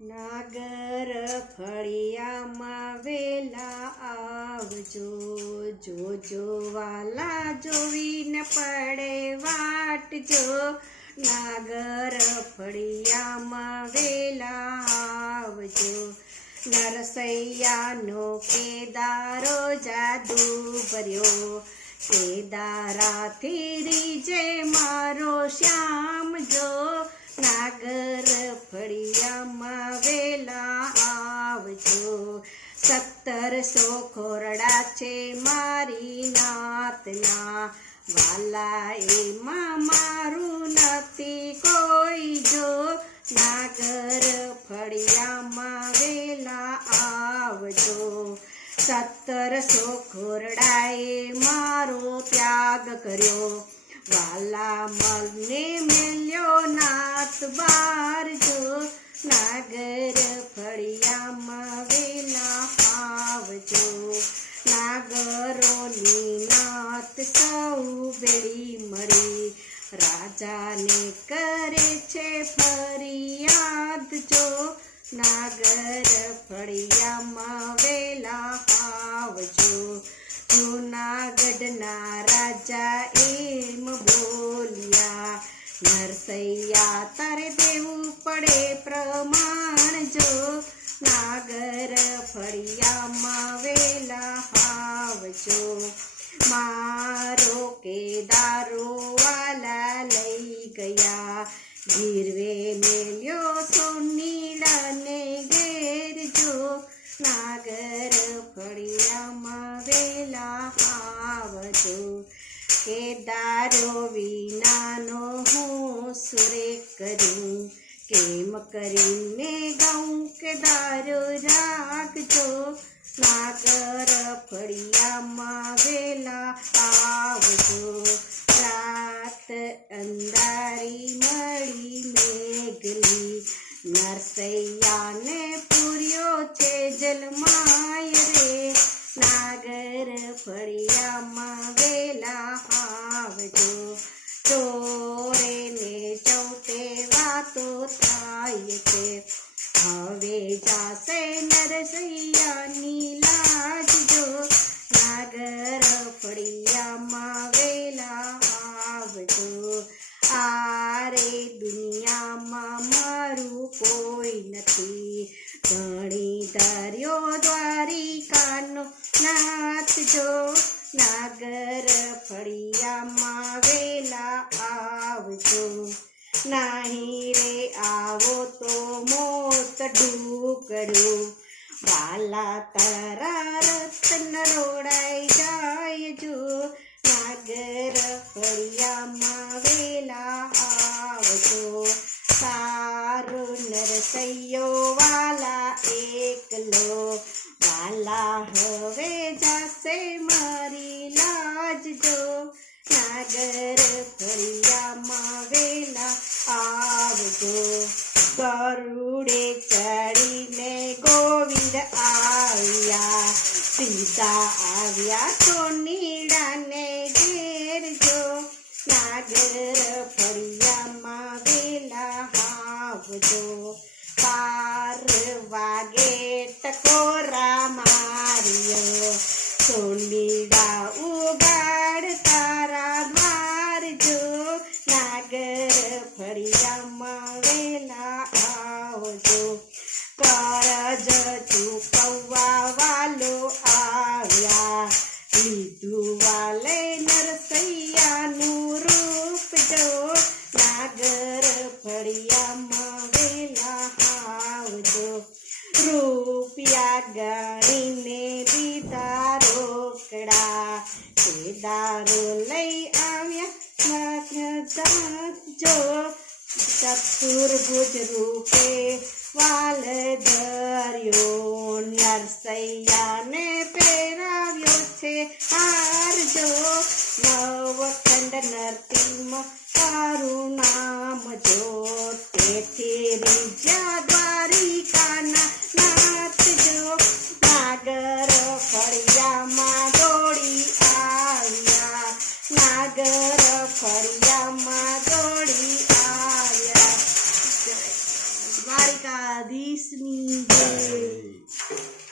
નાગર ફળિયામાં વેલા આવજો, જોજો વાલા જોવીને પડે વાટજો. નાગર ફળિયામાં વેલા આવજો, નરસૈયાનો કેદારો જાદુ ભર્યો. કેદારાથી રીજે મારો શ્યામ જો, નાગર ફળિયામાં વેલા આવજો. સત્તરસો ખોરડા છે મારી નાતના. વાલા એમાં મારું નથી કોઈ જો. નાગર ફળિયામાં વેલા આવજો. સત્તરસો ખોરડાએ મારો ત્યાગ કર્યો. વાલા મલને મેલ્યો નાથ જો નાગર ફળિયામાં વેલા આવજો નાગરોની નાથ સૌ ભેળી મળી. રાજાને કરે છે ફરિયાદ જો. નાગર ફળિયામાં વેલા આવજો જૂનાગઢના રાજા એમ બોલ્યા, નરસૈયા, તારે દેવું પડે પ્રમાણ જો નાગર ફળિયામાં વેલા આવજો મારો કેદારો વાલા લઈ ગયા. ગીરવે મેલ્યો સોનીડાને ઘેર જો નાગર ફળિયામાં વેલા આવજો કેદારો વિનાનો હું સુરે કરું. કેમ કરીને ગાઉં કેદારો રાખજો નાગર ફળિયામાં વેલા આવજો. રાત અંધારી મળી મેઘલી. નરસૈયાને પૂર્યો છે જલમાય રે. નાગર ફળિયામાં વેલા નાગર ફળિયામાં વેલા આવજો નાહી રે આવો તો મોત ડૂકડું વાલા તારા રતન રોડાઈ જાય જો નાગર ફળિયામાં વેલા આવજો તારો નરસૈયો લાજ નાગર ફરિયામાં વેલા આવજો. ગરુડે ચડીને ગોવિંદ આવ્યા. સીતા આવ્યા સોનીડાને ઘેર જો નાગર ફરિયામાં વેલા આવજો. પાર વાગે ટકોરા માર્યો. સોનીડા કેદારો લઈ આવ્યા જો ચતુર્ભુજ રૂપે વાલ ધર્યો નરસૈયાને પહેરાવ્યો છે હાર જો. નવખંડ નરતિમાં તારું નામ જો. તેથી રીજા દ્વારિકાના નાથ Paris Mingay.